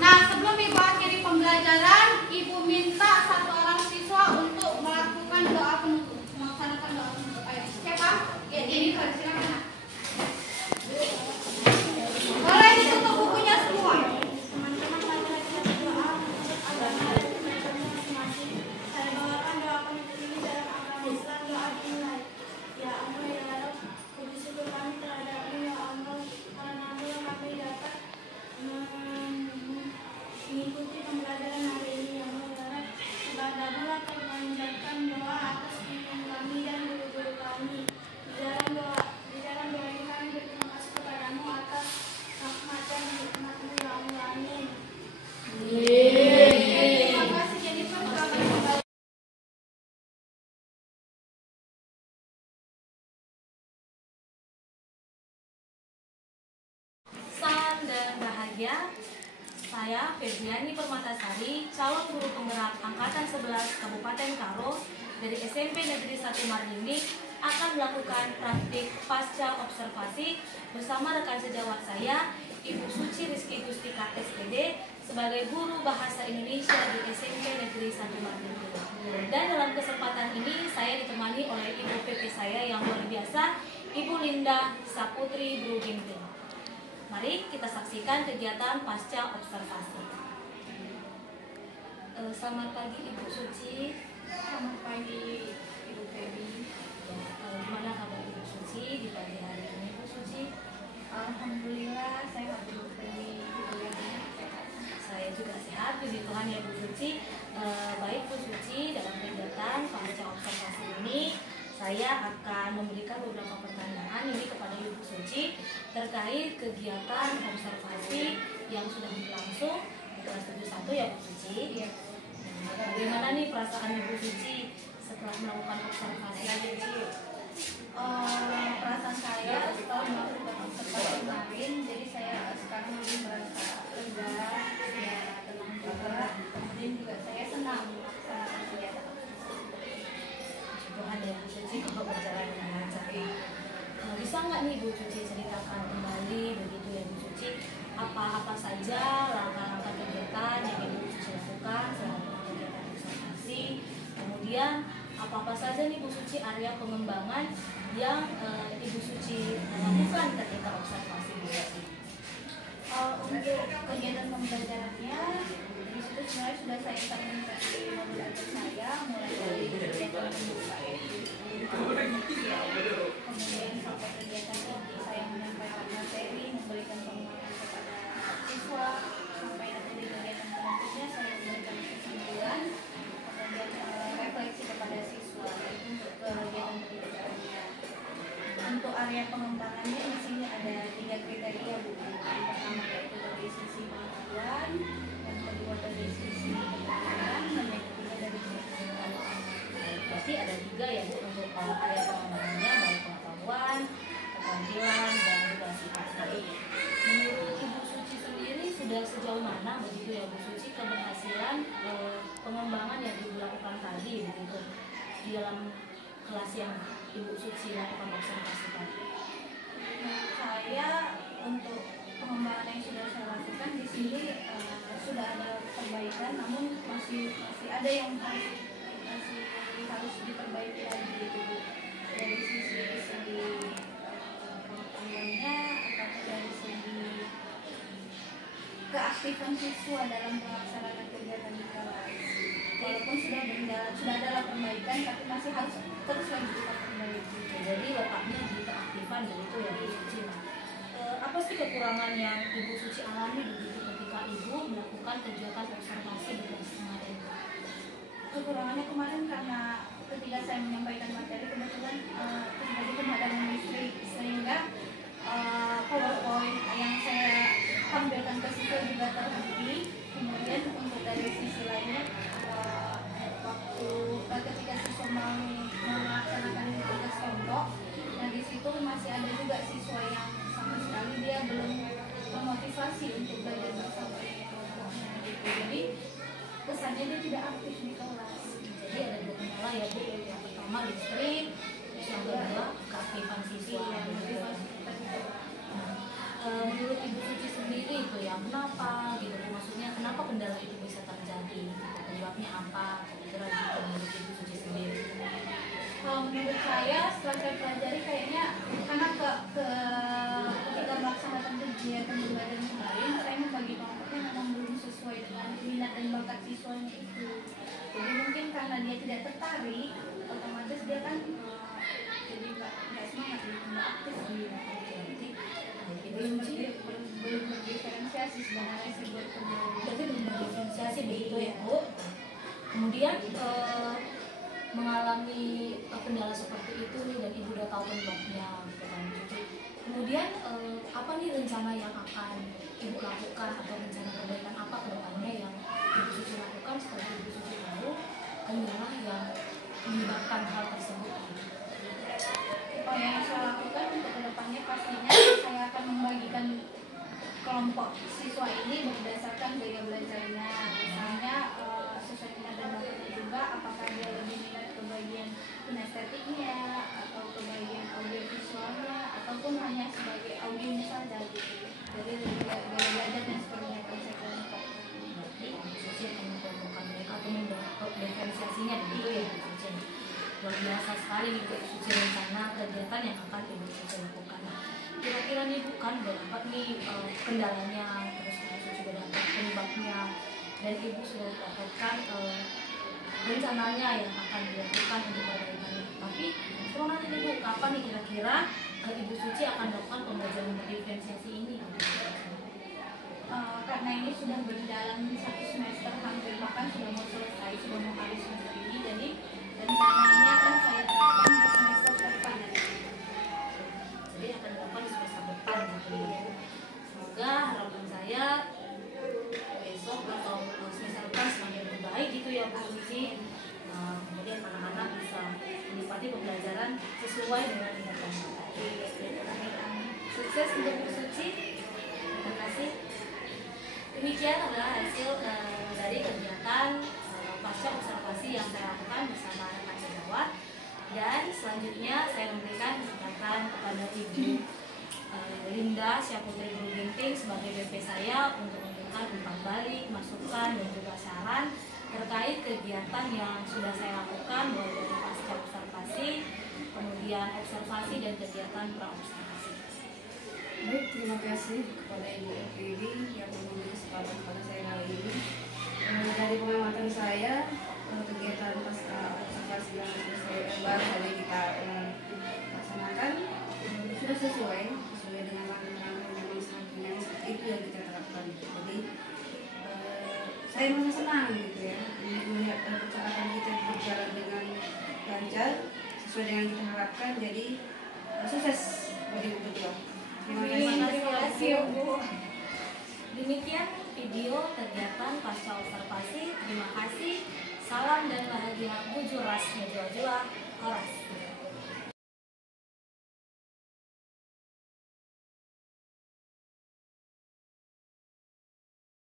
Nah, sebelum Ibu akhiri pembelajaran, Ibu minta satu orang siswa untuk melakukan doa penutup, melaksanakan doa penutup. Ayo, siapa? Ya, ini silakan. Boleh ditutup bukunya semua. Teman-teman laki-laki yang berdoa untuk agama dan kepercayaan masing-masing. Saya bawakan doa penutup ini dalam agama Islam. Doa dimulai. Ya Allah, ya Rabb, puji syukur kami terhadap-Mu ya Allah, karena-Mu yang kami dapat mengikuti pembelajaran hari ini ya Allah, ya Rabb. Kepadamu lah kami mengucapkan doa atas pimpin kami dan guru-guru kami. Di dalam doa ini kami berterima kasih kepadamu atas rahmat dan hikmat-Mu ya Allah. Amin. Terima kasih Jennifer. Selamat kembali. Salam dan bahagia. Saya Febriani Permatasari, calon guru penggerak angkatan 11 Kabupaten Karo dari SMP Negeri 1 Marlini, akan melakukan praktik pasca observasi bersama rekan sejawat saya, Ibu Suci Rizky Gustika SPD, sebagai guru bahasa Indonesia di SMP Negeri 1 Marlini. Dan dalam kesempatan ini saya ditemani oleh Ibu PP saya yang luar biasa, Ibu Linda Saputri Bru Ginting. Mari kita saksikan kegiatan pasca observasi. Selamat pagi Ibu Suci. Selamat pagi Ibu Febi. Gimana kabar Ibu Suci di pagi hari ini, Bu Suci? Alhamdulillah sehat Ibu Febi. Saya juga sehat, puji Tuhan ya Bu Suci. Baik Bu Suci, dalam kegiatan pasca observasi ini saya akan memberikan beberapa pertanyaan ini kepada Ibu Suci terkait kegiatan observasi yang sudah berlangsung di kelas 71 ya Bu Suci. Iya. Bagaimana nih perasaan Ibu Suci setelah melakukan observasi? Perasaan saya setelah melakukan observasi kemarin, jadi saya sekarang lebih merasa lega, ya tenang juga, dan juga saya senang melaksanakan kegiatan. Tuhan ya Bu Suci kalau berjalan dengan lancar. Bisa nggak nih Bu Suci ceritakan kembali begitu ya Bu Suci, apa-apa saja langkah-langkah kegiatan yang Ibu Suci lakukan selama kegiatan observasi, kemudian apa-apa saja nih Bu Suci area pengembangan yang Ibu Suci lakukan ketika observasi Bu Suci? Untuk kegiatan pembelajarannya di situ sebenarnya sudah saya implementasi modul saya mulai dari kegiatan membuka kemudian sampai kegiatan inti saya menyampaikan materi, memberikan penguatan kepada siswa, sampai nanti di kegiatan selanjutnya saya memberikan kesimpulan, kemudian refleksi kepada siswa untuk kegiatan berikutnya. Untuk area pengembangannya di sini ada 3 kriteria Bu. Yang pertama yaitu dari sisi pengetahuan, yang kedua dari sisi keterampilan, dan yang ketiga dari sisi pengetahuan. Berarti ada 3 ya Bu untuk area pengembangannya, baik pengetahuan, keterampilan, dan juga sifat. Menurut Ibu Suci sendiri sudah sejauh mana begitu ya Bu Suci keberhasilan pengembangan yang Ibu lakukan tadi begitu di dalam kelas yang Ibu Suci lakukan observasi tadi? Saya untuk pengembangan yang sudah saya lakukan di sini sudah ada perbaikan, namun masih ada yang harus diperbaiki lagi gitu Bu. Dari segi pengetahuannya atau dari segi keaktifan siswa dalam pelaksanaan kegiatan di kelas. Walaupun sudah ada perbaikan, tapi masih harus terus lagi kita perbaiki. Jadi letaknya di keaktifan begitu ya Bu Suci. Apa sih kekurangan yang Ibu Suci alami begitu ketika Ibu melakukan kegiatan observasi di kelas kemarin? Kekurangannya kemarin karena ketika saya menyampaikan materi kebetulan terjadi pemadaman listrik, sehingga PowerPoint yang saya tampilkan ke siswa juga terhenti. Kemudian untuk dari sisi lainnya waktu ketika siswa mau melaksanakan tugas kelompok, nah di situ masih ada juga siswa yang sama sekali dia belum termotivasi untuk belajar bersama kelompoknya gitu. Jadi kesannya dia tidak aktif di kelas. Jadi ada 2 kendala ya Bu. Yang pertama listrik, terus yang kedua keaktifan siswa. Menurut Ibu Suci sendiri itu ya kenapa gitu? Maksudnya kenapa kendala itu bisa terjadi? Penyebabnya apa? Kira-kira gitu menurut Ibu Suci sendiri? Menurut saya setelah saya pelajari kayaknya karena ketika melaksanakan kegiatan belajar kemarin saya membagi kelompoknya memang belum sesuai dengan minat dan bakat siswanya itu. Jadi mungkin karena dia tidak tertarik, otomatis dia kan jadi nggak semangat, nggak aktif dia. Belum berdiferensiasi sebenarnya sih buat pembelajaran. Berarti belum berdiferensiasi begitu ya Bu. Kemudian mengalami kendala seperti itu nih dan Ibu udah tahu penyebabnya gitu kan. Kemudian apa nih rencana yang akan Ibu lakukan atau rencana perbaikan apa ke depannya yang Ibu Suci lakukan setelah Ibu Suci tahu kendala yang menyebabkan hal tersebut? Yang saya lakukan untuk kedepannya pastinya saya akan membagikan kelompok siswa ini berdasarkan gaya belajarnya. Misalnya sesuai minat dan bakatnya juga, apakah dia lebih minat ke bagian kinestetiknya atau ke bagian audiovisualnya ataupun hanya sebagai audionya saja gitu. Jadi lebih gaya belajarnya seperti apa saya kelompok. Berarti Ibu Suci akan mengelompokkan mereka atau mendiferensiasinya begitu ya Bu Suci. Luar biasa sekali Ibu Suci rencana kegiatan yang akan Ibu Suci lakukan. Kira-kira nih Bu, kan udah dapat nih kendalanya, terus Ibu sudah dapat penyebabnya, dan Ibu sudah dapatkan rencananya yang akan dilakukan untuk perbaikannya. Tapi tolong nanti Ibu, kapan nih kira-kira Ibu Suci akan melakukan pembelajaran berdiferensiasi ini? Karena ini sudah berjalan 1 semester, hampir bahkan sudah mau selesai, sudah mau habis semester ini, jadi rencana ini akan saya terapkan di semester depan. Jadi akan dilakukan di semester depan gitu ya. Semoga harapan saya besok atau semester depan semakin lebih baik gitu ya Bu Suci. Kemudian anak-anak bisa menikmati pembelajaran sesuai dengan niatan Bapak. Sukses untuk Bu Suci. Terima kasih. Demikian adalah hasil dari kegiatan pasca observasi yang saya lakukan bersama anak sejawat. Dan selanjutnya saya memberikan kesempatan kepada Ibu Linda Syaputri Guru Ginting sebagai BP saya untuk memberikan umpan balik, masukan dan juga saran terkait kegiatan yang sudah saya lakukan mulai dari pasca observasi, kemudian observasi dan kegiatan pra-observasi. Baik, terima kasih kepada Ibu Fridi yang memberi kesempatan kepada saya kali ini. Dari pengamatan saya, kegiatan pasca observasi yang baru saja kita laksanakan sudah sesuai dengan langkah-langkah yang memang seharusnya seperti itu yang kita terapkan. Jadi saya merasa senang gitu ya melihat percakapan kita berjalan dengan lancar sesuai dengan yang kita harapkan. Jadi sukses bagi Ibu berdua. Terima kasih Bu. Demikian video kegiatan pasca observasi. Terima kasih. Salam dan bahagia bujur ras, jua-jua, koras.